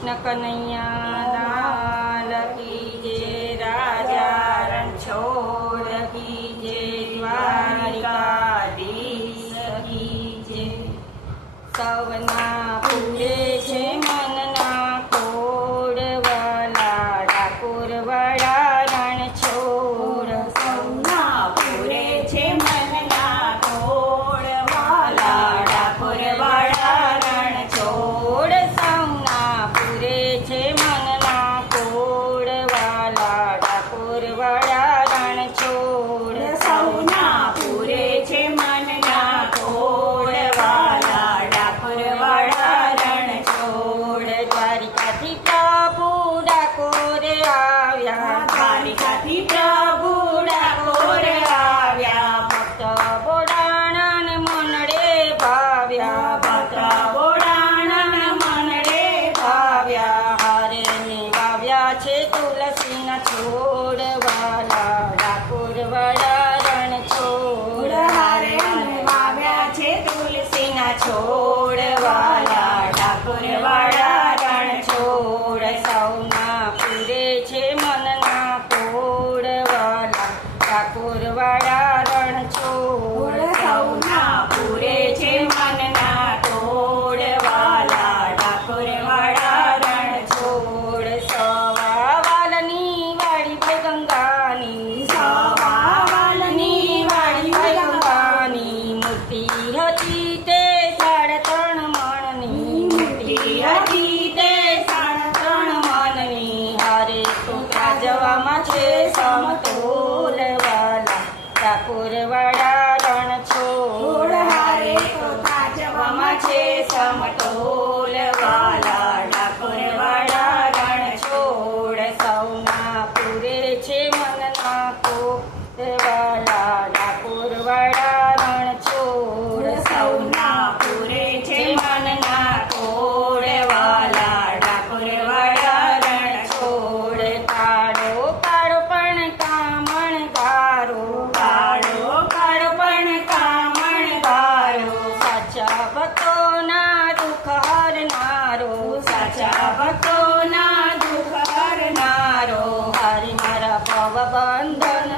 કૃષ્ણ કનૈયા લાલ કી જય, રાજા રણછોડ કી જય, દ્વારિકાધીશ કી જય. સૌના પૂરે છે મનના કોડવાલા, ડાકોર વાળા રણછોડ. સૌના પૂરે છે મનના કોડવાલા, ડાકોર વાળા રણછોડ. સૌના પૂરે છે મનના કોડવાલા, ડાકોર વાળા રણછોડ. સૌના પૂરે છે મનના કોડવાલા, ડાકોર વાળા રણછોડ. દ્વારિકાથી પ્રભુ ડાકોરે આવ્યા, દ્વારિકાથી પ્રભુ ડાકોર આવ્યા. ભક્ત બોડાણાને મનડે ભાવ્યા, ભક્ત બોડાણાને મનડે ભાવ્યા. હારે ને વાવ્યા છે તુલસીના છોડ વાલા, ડાકોર વાળા રણછોડ. હારે વાવ્યા છે તુલસીના છોડ વાલા, ડાકોર વાળા રણછોડ. સૌના પૂરે છે મનના કોડ વાલા, ડાકોર વાળા રણછોડ. સૌના પૂરે છે મનના તોડ વાલા, ડાકોર વાળા રણછોડ. સવા વાલની વાળી ભાઈ ગંગાની, સવા વાલની વાળી ભાઈ ગંગાની મૂર્તિ હતી તે 3.5 મણની, મૂર્તિ હતી તે 3.5 મણની. હારે તોતા જવામાં છે સમતોલ વાલા, ડાકોર વાળા રણછોડ. હારે તો તાજવામાં છે સમતોલ વાલા, ડાકોર વાળા રણછોડ. સૌના પૂરે છે મનના કોડ વાલા, ડાકોર વાળા રણછોડ. સૌના પૂરે છે મનના કોડ વાલા, ડાકોર વાળા રણછોડ. કાળો કાળો પણ કામણ ગારો, કાળો કાળો પણ કામણ ગારો. સાચા ભક્તોના દુઃખ હરનારો, સાચા ભક્તોના દુઃખ હરનારો. હરિ મારા ભવબંધન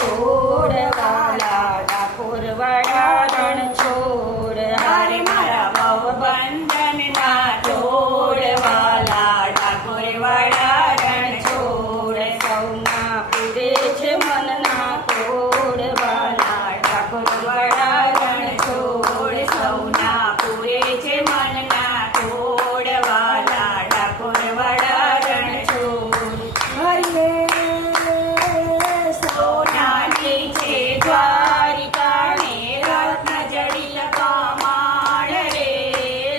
તોડવાલા, ડાકોર વાળા રણછોડ. હારે મારા ભવબંધનના તોડ વાલા, ડાકોર વાળા રણછોડ. સૌના પૂરે છે મનના કોડ વાલા, ડાકોર વાળા રણછોડ. સૌના પૂરે છે મનના તોડ વાલા, ડાકોર વાળા રણછોડ. સોનાની છે દ્વારિકા ને રત્ન જડિલ કમાળ રે,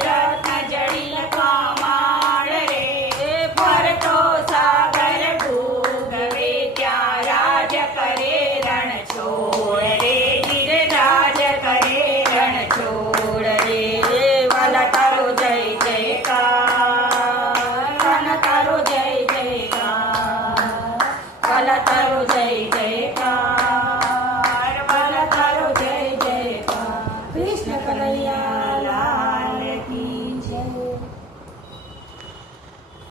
રત્ન જડિલ કમાળ રે. ફરતો સાગર ભૂગવે ત્યાં રાજ કરે રણછોડ રે, ગિરરાજ કરે રણછોડ રે. વાલા તારો જય જયકાર, વાલા તારો જય જયકાર, વાલા તારો જય જયકાર.